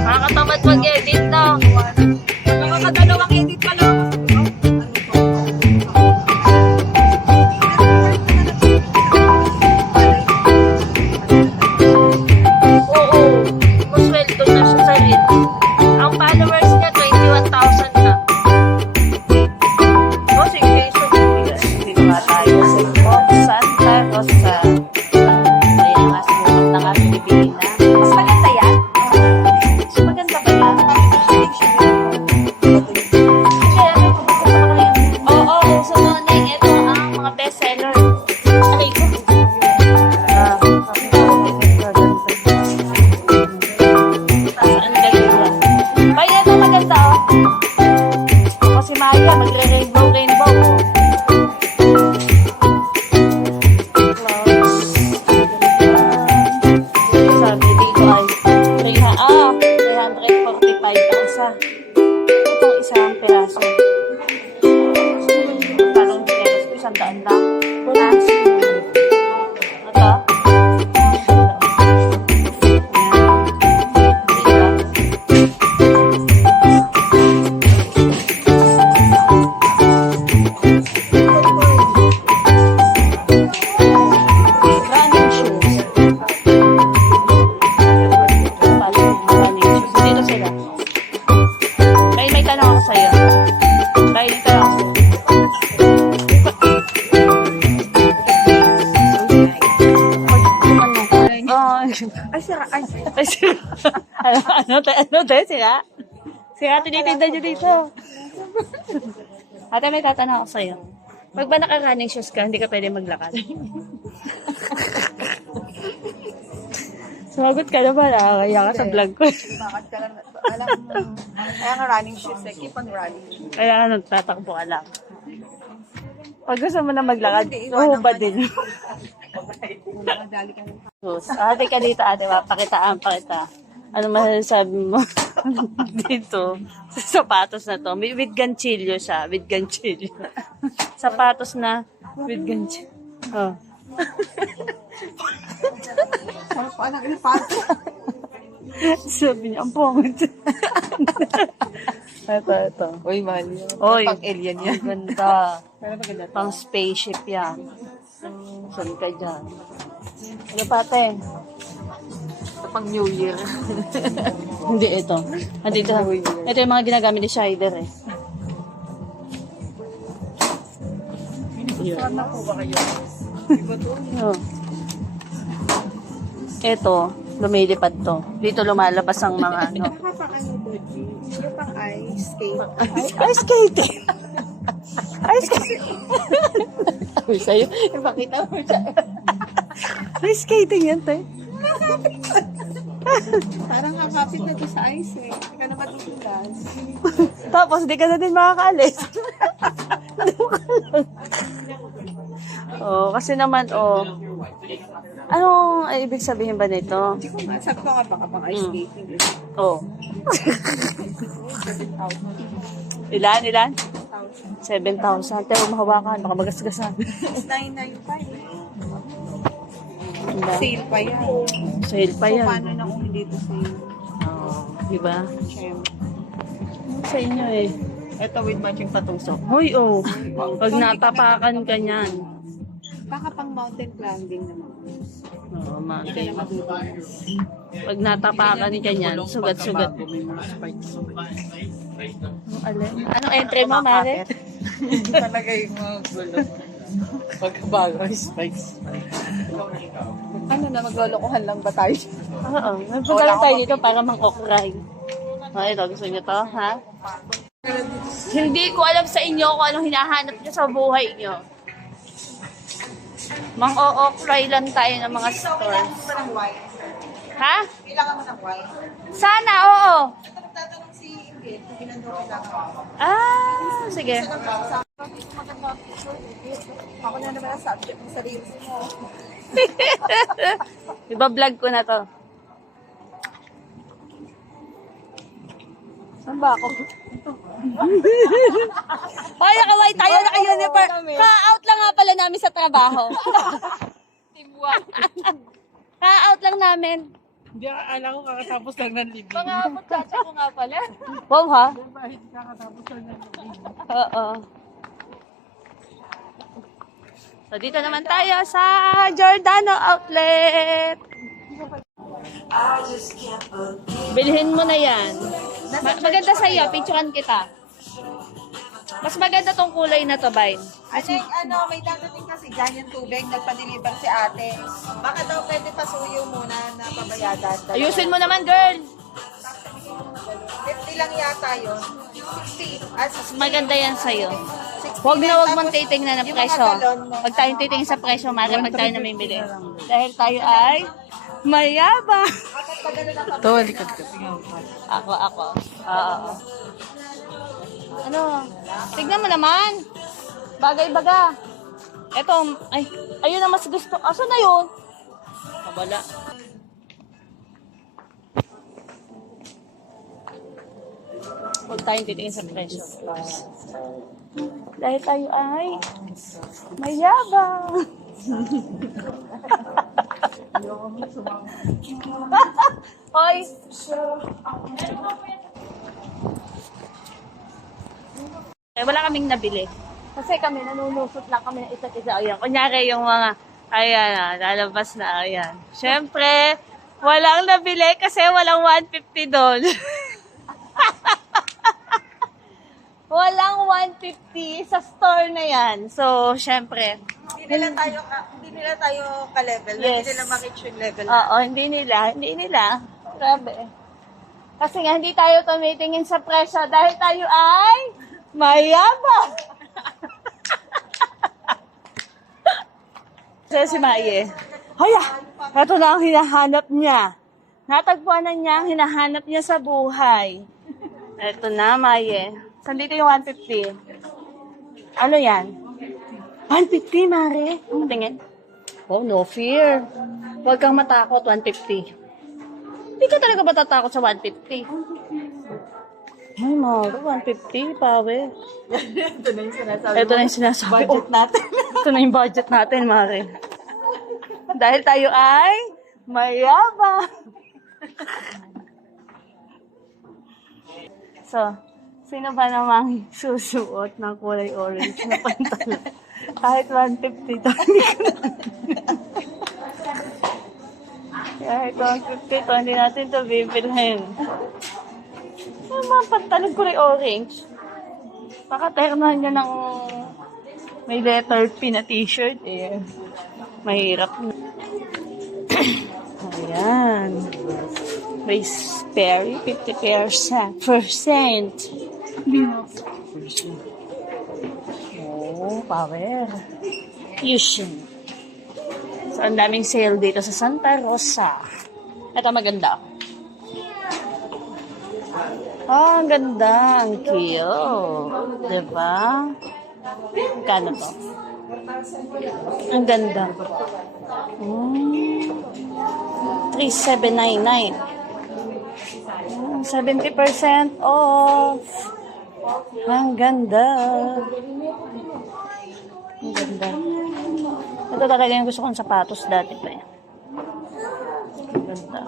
Nakakatamad mag-edit, no? Nakakadalawang edit pa lang. Oo, masweldo na siya sa rin. Ang followers niya, 21,000 na. O, si Jason. Dito nga tayo sa Santa Rosa. Ayan nga, sumukap na nga Pilipina. Mas maganda yan? Mas maganda ba yan? Kaya, oo, sa noon ito ang mga bestseller. Aray ko. Saan galing yan? Ay, ito maganda, oh. Ako si Maya, magre-rainbow, rainbow, oh. Clouds. Sabi dito ay 345 ang isa. Itong isang peraso. Parang peraso, 100 lang. Ito? Running shoes. Running shoes. Dito sila. Dahil may tanong ako sa'yo. Dahil may tanong ako sa'yo. Ay, sira. Ay, Ay, sira. Ano tayo, sira? Sira, tinitindan nyo dito. Ate, may tatanong ako sa'yo. Pag ba naka-running shoes ka, hindi ka pwede maglakad? Sumagot ka naman, kaya ka sa vlog ko. bakit ka lang. Alam mo. Kaya nga running shoes. Keep on running. Kaya nagtatakbo ka lang. Pag gusto mo na maglakad, ba din. Madali ka lang. Ate ka dito, ate, pakitaan pa kita. Ano masasabi mo dito sa sapatos na to? With ganchillo siya, with ganchillo. Sapatos na with ganchillo. Oh. Parang pa anak ipad. Sabi niya, ang pangit. Ito. Uy, mali. Oy, Pang alien yan. ang ganda. Pero maganda. Pang spaceship yan. Saan ka dyan? Ano pate? Ito pang New Year. Hindi ito. Andito. Ito yung mga ginagamit ni Shider eh. Saan na po ba kayo? Oh. Ito, lumilipad to. Dito lumalabas ang mga ano. Nakapang ano po, G? Yung pang ice skate. Ice skating. Ice skating. Uy, sa'yo. Ipakita mo siya. Ice skating yan, te. Parang kakapit na to sa ice eh. Hindi ka na matutulas. Tapos, di ka na din makakaalis. Oh, kasi naman, oh. Anong ibig sabihin ba nito? Hindi ko nga. Sabi ko nga baka pang ice skating. Oh. Ilan? 7,000. Pero mahawakan, baka magasgasan. 995. Diba? Sale pa yan. Sale pa So, yan. paano na kung hindi to sale? Oh, diba? Siyempre. Sa inyo eh. Ito with matching patusok. Hoy, oh. Pag natapakan ka niyan. Baka pang mountain climbing naman. Oh, Hindi ka na matutulas. pag natapakan ka niyan, sugat-sugat. Alin? Anong entry mo, Mare? Talaga yung mga gulo. Pagkabago yung spikes. Ano na, maglolokohan lang ba tayo? Oo. Nagpagala tayo dito para mang-okray. Oh, ito, gusto niyo to, ha? Hindi ko alam sa inyo kung anong hinahanap niyo sa buhay niyo. Mang-okray lang tayo ng mga stores. mo ng wine? Ha? Kailangan mo ng wine? Sana, oo. Ito nagtatanong si Ingrid kung ilan daw kailangan. Ah, sige. Ako na naman ang subject mo sa reels mo. Iba-vlog ko na to. Saan ba ako? Hoy, nakaway tayo, naka-uniform. Ka-out lang nga pala namin sa trabaho. Ka-out lang namin. Hindi, alam ko kakatapos lang ng libing. Mga muchacha ko nga pala. Wow ha? Bakit kakatapos lang ng libing? Oo. So, dito naman tayo sa Giordano Outlet. Bilhin mo na yan. Maganda sa'yo. Picturean kita. Mas maganda tong kulay na to, Vine. Aling, may dadating kasi dyan yung tubig, nagpa-deliver si ate. Baka daw pwede pasuyo muna na pabayadan. Ayusin mo naman, girl. 50 lang yata yun. 60. Maganda yan sa'yo. Huwag mong titingnan ng presyo. Pag tayong titingin sa presyo, mara pag tayo na may bili. Dahil tayo ay mayabang. Ito, likod ka. Ako. Oo. Ano? Tignan mo naman. Bagay-baga. Eto, ayun ang mas gusto. Asa na yun? Wala. Huwag tayong titingin sa presyo. Dahil tayo ay mayabang. Hoy! Wala kaming nabili. Kasi kami, nanunusot lang kami ng isa't isa. Ayan, kunyari yung mga, ayan, lalabas na, ayan. Siyempre, walang nabili kasi walang 150 doon. Walang 150 sa store na yan. So, siyempre. Hindi nila tayo ka-level. Yes. Hindi nila ma-reach yung level. Oo, hindi nila. Grabe. Kasi nga, hindi tayo tumitingin sa presyo dahil tayo ay mayabang. Kasi si Maye, haya, ito na ang hinahanap niya. Natagpuan na niya ang hinahanap niya sa buhay. Ito na, Maye. Sandito yung 150. Ano yan? 150, Mare. Tingin. Oh, no fear. Huwag kang matakot, 150. Hindi ka talaga matatakot sa 150. Ay, Mare, 150, pawe. Ito na yung sinasabi. Ito na yung sinasabi. Budget natin. Ito na yung budget natin, Mare. Dahil tayo ay mayabang. So, sino ba namang susuot ng kulay orange na pantalon? Kahit 150 to, hindi ko na. Kahit 150 to, hindi natin to bibilhin. Yung mga pantalon kulay orange. Pakaternahan niya ng may letter P na t-shirt eh. Mahirap. Ayan. Raspberry, 50%. Oh, power. Fusion. So, ang daming sale dito sa Santa Rosa. Ito maganda. Ah, ang ganda. Ang cute. Diba? Magkano to? Ang ganda. 3,799. 70% off. Ang ganda. Ang ganda. Ito talaga yung gusto kong sapatos dati pa eh. Ang ganda.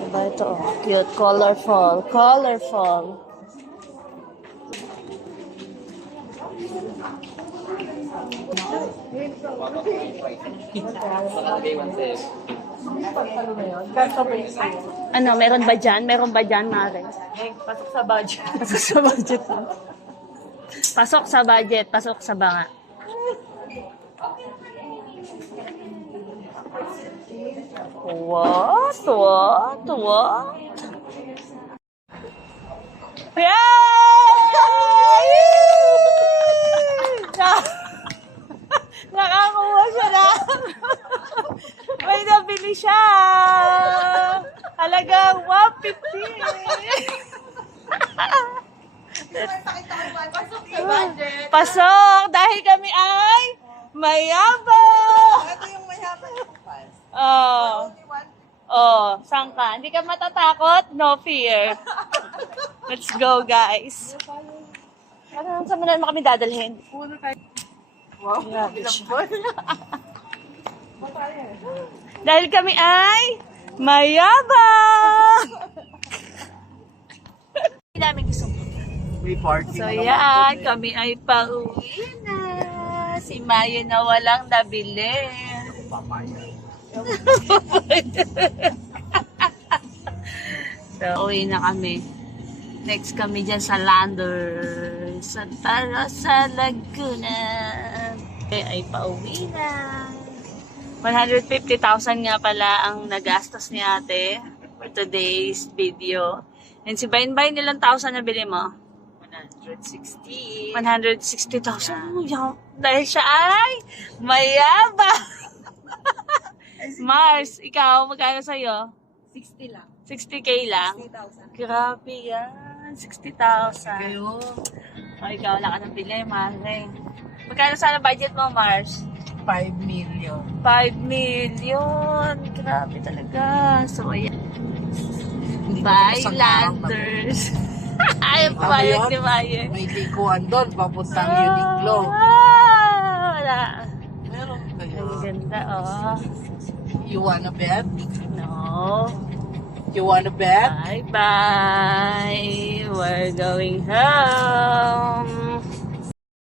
Diba ito? Oh. Cute. Colorful. Ano, meron ba dyan? Mare? Pasok sa budget. Pasok sa budget. Pasok sa banga. What? Nakakuha siya na. May nabili siya. Halagang 150. Pasok sa budget. Pasok! Dahil kami ay mayabang! Ito yung mayaman ng pass. Oh. Only one. Oh, saan ka? Hindi ka matatakot? No fear. Let's go, guys. Ano, saan mo naman kami dadalhin? Wow, Yeah, bilang po. Dahil kami ay mayabang! Hindi namin gusto. May party So na naman yan, doon, kami ay pauwi na. Si Maya na walang nabili. So, uwi na kami. Next kami dyan sa Landers, Santa Rosa, Laguna. Ay pauwi na. 150,000 nga pala ang nagastos ni ate for today's video. And si Bain-Bain, ilang thousand na bili mo? 160. 160,000. Oh, yaw. Dahil siya ay mayabang. Mars, ikaw, magkano sa'yo? 60 lang. 60K lang? 60,000. Grabe yan. 60,000. Kayo, O, ikaw, wala ka nang bili, Mare. Magkano sana budget mo, Mars? 5 million. 5 million. Grabe talaga. So, ayan. Hindi ko Bye, isang araw na- Landers. Ay, Ano bayad yun? ni Maya. May likuan doon, papuntang Uniqlo. Wala. Meron kayo. Ang ganda, oh. You wanna bet? No. You wanna bet? Bye-bye. We're going home.